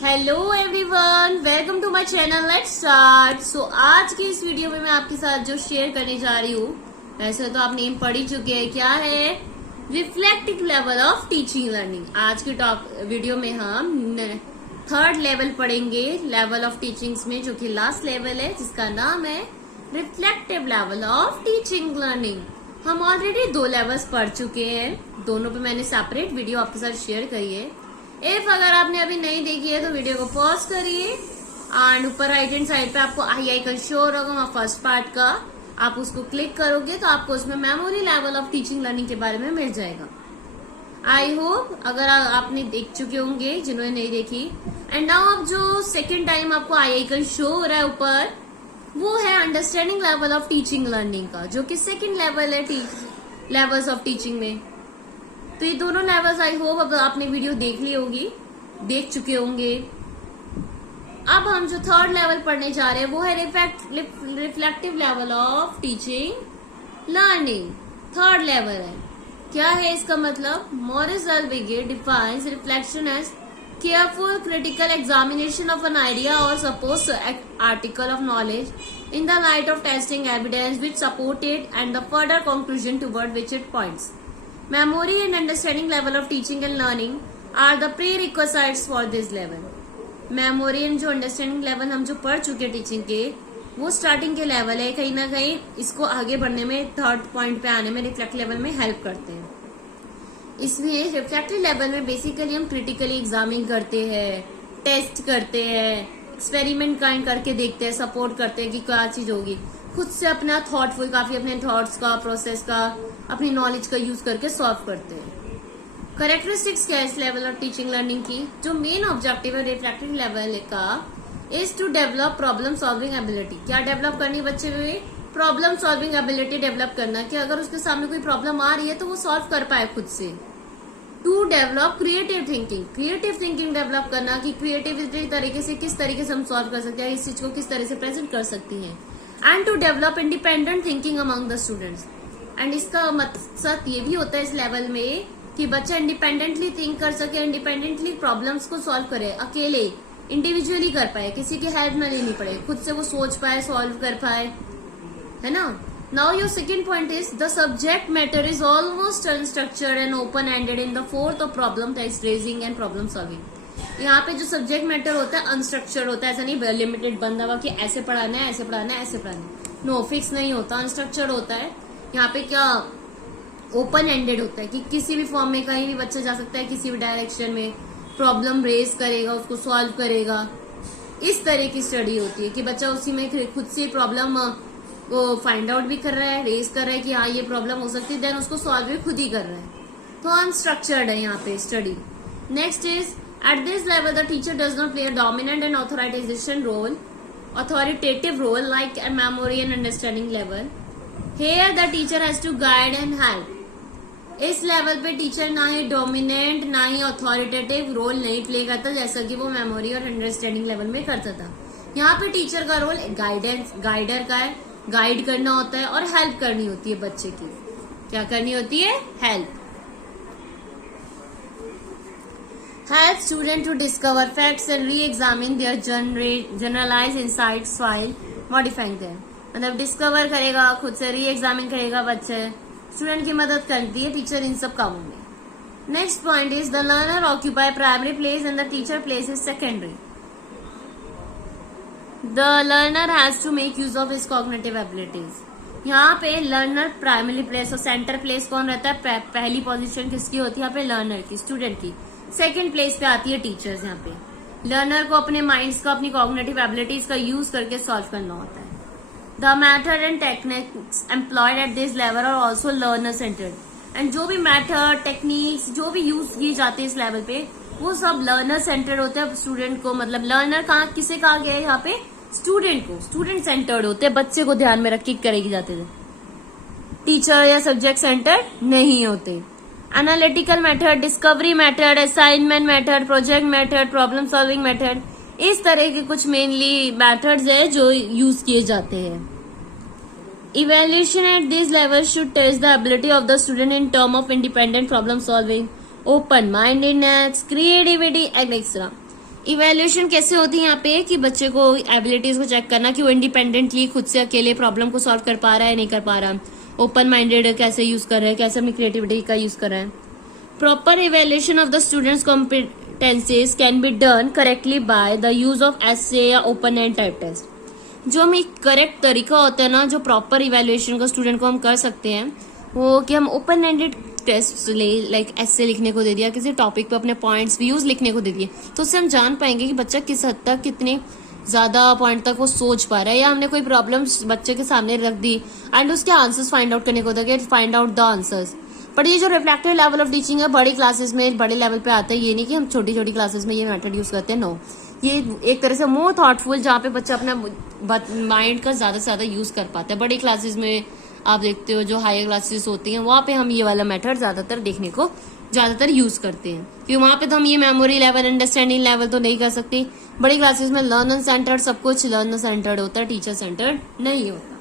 Hello everyone, welcome to my channel. Let's start. So आज की इस वीडियो में मैं आपके साथ जो शेयर करने जा रही हूँ, वैसे तो आप नेम पढ़ ही चुके हैं, क्या है reflective level of teaching learning. आज की वीडियो में हम थर्ड लेवल पढ़ेंगे लेवल ऑफ टीचिंग्स में, जो कि लास्ट लेवल है, जिसका नाम है reflective level of teaching learning. हम ऑलरेडी 2 लेवल्स पढ़ चुके हैं, दोनों पे मैंने सेपरेट वीडियो आपके साथ शेयर करी है। इफ अगर आपने अभी नहीं देखी है तो वीडियो को पॉज करिए एंड ऊपर राइट हैंड साइड पे आपको आई आइकन शो होगा फर्स्ट पार्ट का, आप उसको क्लिक करोगे तो आपको उसमें memory level of teaching learning के बारे में मिल जाएगा। आई होप अगर आपने देख चुके होंगे, जिन्होंने नहीं देखी। एंड नाउ अब जो सेकेंड टाइम आपको आई आइकन शो हो रहा है ऊपर, वो है understanding level of teaching learning का, जो कि सेकेंड लेवल है लेवल्स ऑफ टीचिंग में। तो ये दोनों लेवल्स आई होप अब आपने वीडियो देख ली होगी, देख चुके होंगे। अब हम जो थर्ड लेवल पढ़ने जा रहे हैं वो है reflective level of teaching learning. Third level है, क्या है इसका मतलब? मॉरिस जल्विगे defines reflection as careful critical examination of an idea or supposed article of knowledge in the light of testing evidence which support it and the further conclusion toward which it points. Memory and understanding level of teaching and learning are the prerequisites for this level. Memory and जो understanding level हम जो पढ़ चुके हैं teaching के, वो starting के level है। कहीं ना कहीं इसको आगे बढ़ने में, थर्ड पॉइंट पे आने में रिफ्लेक्ट लेवल में हेल्प करते हैं। इसमें रिफ्लेक्टिव लेवल में बेसिकली हम क्रिटिकली एग्जामिन करते हैं, टेस्ट करते हैं, एक्सपेरिमेंट काइंड करके देखते हैं, सपोर्ट करते हैं कि क्या चीज होगी। खुद से अपना थॉटफुल, काफी अपने थॉट्स का, प्रोसेस का, अपनी नॉलेज का यूज करके सॉल्व करते हैं। करेक्टरिस्टिक्स क्या है इस लेवल ऑफ टीचिंग लर्निंग की? जो मेन ऑब्जेक्टिव है रिफ्लेक्टिव लेवल का is to develop problem solving ability. क्या डेवलप करनी बच्चे में? प्रॉब्लम सॉल्विंग एबिलिटी डेवलप करना, कि अगर उसके सामने कोई प्रॉब्लम आ रही है तो वो सॉल्व कर पाए खुद से। To develop creative thinking, creative thinking develop करना, कि क्रिएटिविटी तरीके से किस तरीके से हम सॉल्व कर सकते हैं, इस चीज को किस तरह से प्रेजेंट कर सकती हैं। And to develop independent thinking among the students. And इसका मकसद ये भी होता है इस लेवल में कि बच्चा इंडिपेंडेंटली थिंक कर सके, इंडिपेंडेंटली प्रॉब्लम्स को सॉल्व करे, अकेले इंडिविजुअली कर पाए, किसी की हेल्प न लेनी पड़े, खुद से वो सोच पाए, सॉल्व कर पाए, है ना। Now your second point is the subject matter is almost unstructured and open-ended in the fourth of problem text raising and problem solving. यहाँ पे जो सब्जेक्ट मैटर होता है अनस्ट्रक्चर्ड होता है, ऐसा नहीं लिमिटेड बंदा हुआ कि ऐसे पढ़ाना है, ऐसे पढ़ाना है, ऐसे पढ़ाना है। नो, फिक्स नहीं होता, अनस्ट्रक्चर्ड होता है। यहाँ पे क्या ओपन एंडेड होता है कि किसी भी फॉर्म में कहीं भी बच्चा जा सकता है, किसी भी डायरेक्शन में प्रॉब्लम रेज करेगा, उसको सॉल्व करेगा। इस तरह की स्टडी होती है कि बच्चा उसी में खुद से प्रॉब्लम वो फाइंड आउट भी कर रहा है, रेज कर रहा है कि हाँ ये प्रॉब्लम हो सकती है, देन उसको सॉल्व भी खुद ही कर रहा है। तो अनस्ट्रक्चर्ड है यहाँ पे study. Next is at this level the teacher does not play a dominant and authoritative role like a memory and understanding level. Here the teacher has to guide and help. इस level पे teacher ना ही dominant ना ही authoritative role नहीं play करता, जैसा कि वो मेमोरी और अंडरस्टैंडिंग लेवल में करता था। यहाँ पे टीचर का रोल गाइडर का है, गाइड करना होता है और हेल्प करनी होती है बच्चे की। क्या करनी होती है? Help student to discover facts and reexamine their generalize insights while modifying them. मतलब डिस्कवर करेगा, खुद से री एग्जामिन करेगा, बच्चे स्टूडेंट की मदद करती है टीचर इन सब कामों में। Next point is the learner occupy primary place and the teacher place is secondary. The learner has to make use of his cognitive abilities. यहाँ पे लर्नर प्राइमरी प्लेस और सेंटर प्लेस कौन रहता है? पहली पोजीशन किसकी होती है यहाँ पे? लर्नर की, स्टूडेंट की। सेकंड प्लेस पे आती है टीचर्स। यहाँ पे लर्नर को अपने माइंड्स का, अपनी कॉग्निटिव एबिलिटीज का यूज करके सॉल्व करना होता है। The method and techniques employed at this level are also learner centred. And जो भी मेथड, टेक्निक्स जो भी यूज की जाती है इस लेवल पे, वो सब लर्नर सेंटर्ड होते हैं। स्टूडेंट को, मतलब लर्नर किसे कहा गया है यहाँ पे? स्टूडेंट को। स्टूडेंट सेंटर्ड होते हैं, बच्चे को ध्यान में रख के करेगी जाते थे, टीचर या सब्जेक्ट सेंटर्ड नहीं होते। Analytical method, discovery method, assignment method, project method, problem solving method, इस तरह के कुछ मेनली मेथड्स है जो यूज किए जाते हैं। Evaluation at this level should test the ability of the student in term of independent problem solving, open mindedness, creativity and etcetera. Evaluation कैसे होती है यहाँ पे कि बच्चे को एबिलिटीज को चेक करना कि वो इंडिपेंडेंटली खुद से अकेले प्रॉब्लम को सॉल्व कर पा रहा है नहीं कर पा रहा, ओपन माइंडेड कैसे यूज कर रहा है, कैसे अपनी क्रिएटिविटी का यूज कर रहा है। Proper evaluation of the students competencies can be done correctly by the use of essay या ओपन एंड टाइप टेस्ट। जो हमें करेक्ट तरीका होता है ना, जो प्रॉपर इवेल्युएशन का स्टूडेंट को हम कर सकते हैं, वो कि हम ओपन एंडेड टेस्ट ले, लाइक ऐसे लिखने को दे दिया, किसी टॉपिक पे अपने पॉइंट्स व्यूज लिखने को दे दिए, तो उससे हम जान पाएंगे कि बच्चा किस हद तक कितने ज्यादा पॉइंट तक वो सोच पा रहा है। या हमने कोई प्रॉब्लम बच्चे के सामने रख दी एंड उसके आंसर्स फाइंड आउट करने को होता है, फाइंड आउट द आंसर्स। पर ये जो रिफ्लेक्टिव लेवल ऑफ टीचिंग है बड़ी क्लासेस में बड़े लेवल पे आता है, ये नहीं कि हम छोटी छोटी क्लासेस में ये मेथड यूज करते हैं, नो। ये एक तरह से मोर थॉटफुल, जहाँ पे बच्चा अपना माइंड का ज्यादा से ज्यादा यूज कर पाता है। बड़ी क्लासेस में आप देखते हो जो हायर क्लासेस होती हैं, वहां पे हम ये वाला मेथड ज्यादातर देखने को ज्यादातर यूज करते हैं, क्योंकि वहां पे तो हम ये मेमोरी लेवल, अंडरस्टैंडिंग लेवल तो नहीं कर सकते। बड़ी क्लासेस में लर्नर सेंटर्ड, सब कुछ लर्नर सेंटर्ड होता है, टीचर सेंटर्ड नहीं होता।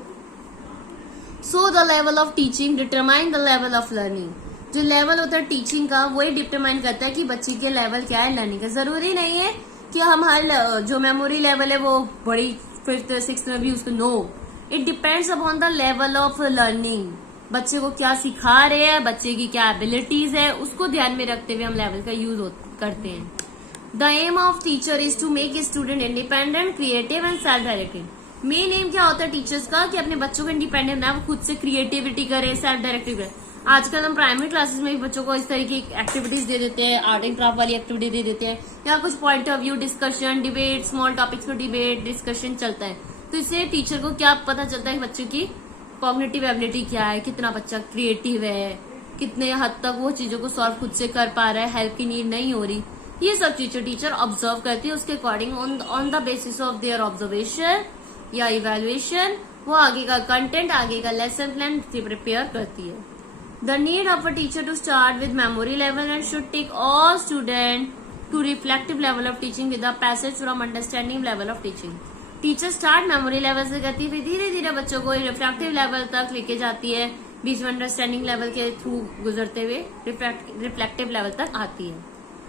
So the level of teaching determine the level of learning. जो लेवल होता है टीचिंग का, वही डिटरमाइन करता है कि बच्चे के लेवल क्या है लर्निंग का। जरूरी नहीं है कि हम हर जो मेमोरी लेवल है वो बड़ी 5th 6th में भी उसको, no, it depends upon the level of learning. बच्चे को क्या सिखा रहे हैं, बच्चे की क्या एबिलिटीज है, उसको ध्यान में रखते हुए हम लेवल का यूज करते हैं। The aim of teacher is to make student independent, creative and self directed. Main aim क्या होता है टीचर्स का कि अपने बच्चों को इंडिपेंडेंट ना, वो खुद से क्रिएटिविटी करे, सेल्फ डायरेक्टिव करे। आजकल हम प्राइमरी क्लासेस में भी बच्चों को इस तरह की एक्टिविटीज दे देते हैं, आर्ट एंड क्राफ्ट वाली एक्टिविटी दे देते हैं, या कुछ point of view discussion, debate, small topics पर डिबेट डिस्कशन चलता है। तो इससे टीचर को क्या पता चलता है बच्चों की कॉग्निटिव एबिलिटी क्या है, कितना बच्चा क्रिएटिव है, कितने हद तक वो चीजों को सॉल्व खुद से कर पा रहा है, हेल्प की नीड नहीं हो रही। ये सब चीजें टीचर ऑब्जर्व करती है, उसके according on the basis of their observation या इवेल्युएशन वो आगे का कंटेंट, आगे का लेसन प्लान प्रिपेयर करती है। The need of a teacher to start with memory level and should take all student to reflective level of teaching with the passage from understanding level of teaching. Teacher start memory level से करती है, फिर धीरे धीरे बच्चों को reflective level तक लेके जाती है, बीच में अंडरस्टैंडिंग लेवल के थ्रू गुजरते हुए रिफ्लेक्टिव लेवल तक आती है।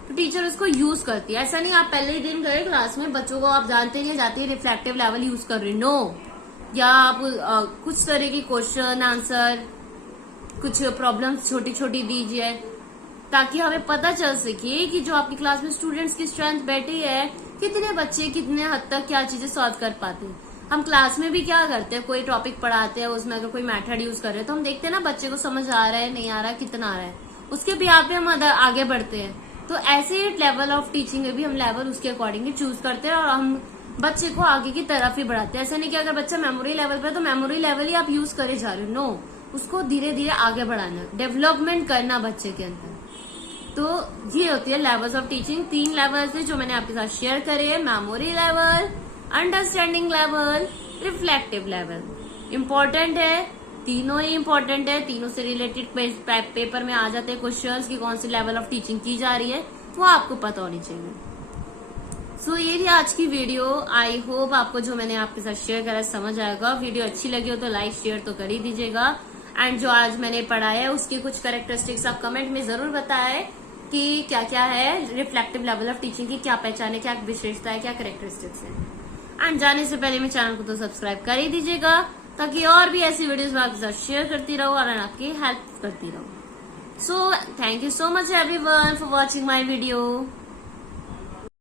तो टीचर उसको यूज करती है। ऐसा नहीं आप पहले ही दिन गए क्लास में, बच्चों को आप जानते नहीं जाती है रिफ्लेक्टिव लेवल यूज कर रही, नो। या आप कुछ तरह की क्वेश्चन आंसर, कुछ प्रॉब्लम्स छोटी छोटी दीजिए, ताकि हमें पता चल सके कि जो आपकी क्लास में स्टूडेंट्स की स्ट्रेंथ बैठी है, कितने बच्चे कितने हद तक क्या चीजें सॉल्व कर पाते हैं। हम क्लास में भी क्या करते हैं, कोई टॉपिक पढ़ाते हैं, उसमें अगर कोई मेथड यूज कर रहे हैं तो हम देखते हैं ना बच्चे को समझ आ रहा है नहीं आ रहा है, कितना आ रहा है, उसके बिहाफ पे हम आगे बढ़ते हैं। तो ऐसे लेवल ऑफ टीचिंग में भी हम लेवल उसके अकॉर्डिंगली चूज करते हैं और हम बच्चे को आगे की तरफ ही बढ़ाते हैं। ऐसा नहीं कि अगर बच्चा मेमोरी लेवल पे तो मेमोरी लेवल ही आप यूज करे जा रहे हो, नो, उसको धीरे धीरे आगे बढ़ाना, डेवलपमेंट करना बच्चे के अंदर। तो ये होती है लेवल्स ऑफ टीचिंग। 3 लेवल्स है जो मैंने आपके साथ शेयर करे हैं, memory level, understanding level, reflective level. Important है, तीनों ही इम्पोर्टेंट है, तीनों से रिलेटेड पेपर में आ जाते हैं क्वेश्चंस कि कौन सी लेवल ऑफ टीचिंग की जा रही है, वो आपको पता होनी चाहिए। सो ये थी आज की वीडियो। आई होप आपको जो मैंने आपके साथ शेयर करा समझ आएगा। वीडियो अच्छी लगी हो तो लाइक शेयर तो कर ही दीजिएगा। एंड जो आज मैंने पढ़ाया है उसके कुछ कैरेक्टरिस्टिक्स आप कमेंट में जरूर बताएं कि क्या क्या है, रिफ्लेक्टिव लेवल ऑफ टीचिंग की क्या पहचान है, क्या विशेषता है, क्या कैरेक्टरिस्टिक्स है। एंड जाने से पहले मेरे चैनल को तो सब्सक्राइब कर ही दीजिएगा, ताकि और भी ऐसी वीडियोस मैं आपके साथ शेयर करती रहूं और आपकी हेल्प करती रहूं। So thank you so much everyone for watching my video.